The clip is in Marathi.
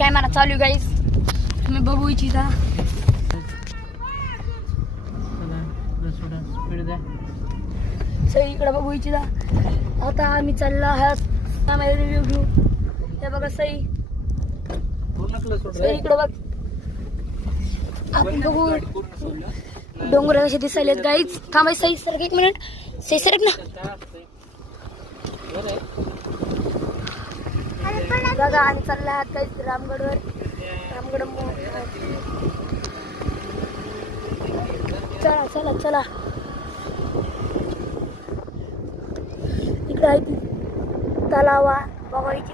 कॅमेरा चालू गाईस, तुम्ही बघू इच्छिता. सई इकडे बघू इच्छिता. आता आम्ही चाललो आहोत रिव्ह्यू घेऊ. हे बघा सई इकडे बघ. आपण बघू डोंगर कसे दिसायलेत गाईज. थांबाय सई सर एक मिनिट. सई सर ना बघा आणि चालला आहात काही रामगडवर. रामगड चला चला चला. इकडे आहे ती तलावा बघायची.